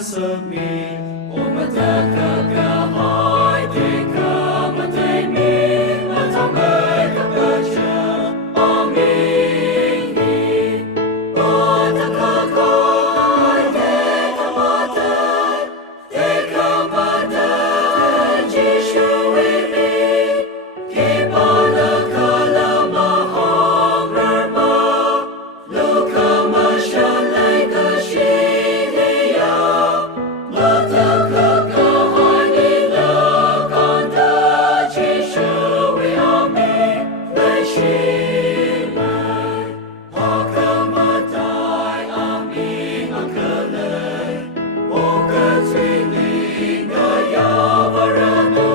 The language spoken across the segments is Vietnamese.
semi Umataka kahai teka matemi Matamai kabacha amini Mataka kahai teka matai Teka matai Jishu ini Kipana kala mahang rama Luka masyalai kashidiya Mataka kahai nila kanda Jishu ami Naishilai Hakamatai ami akalai Okatwilinga yavaranu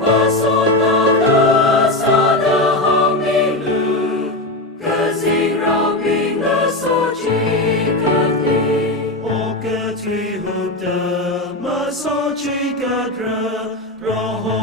Masonala sada hamilu Kazirabinga sochikati Okatwi hubda masochikadra Roho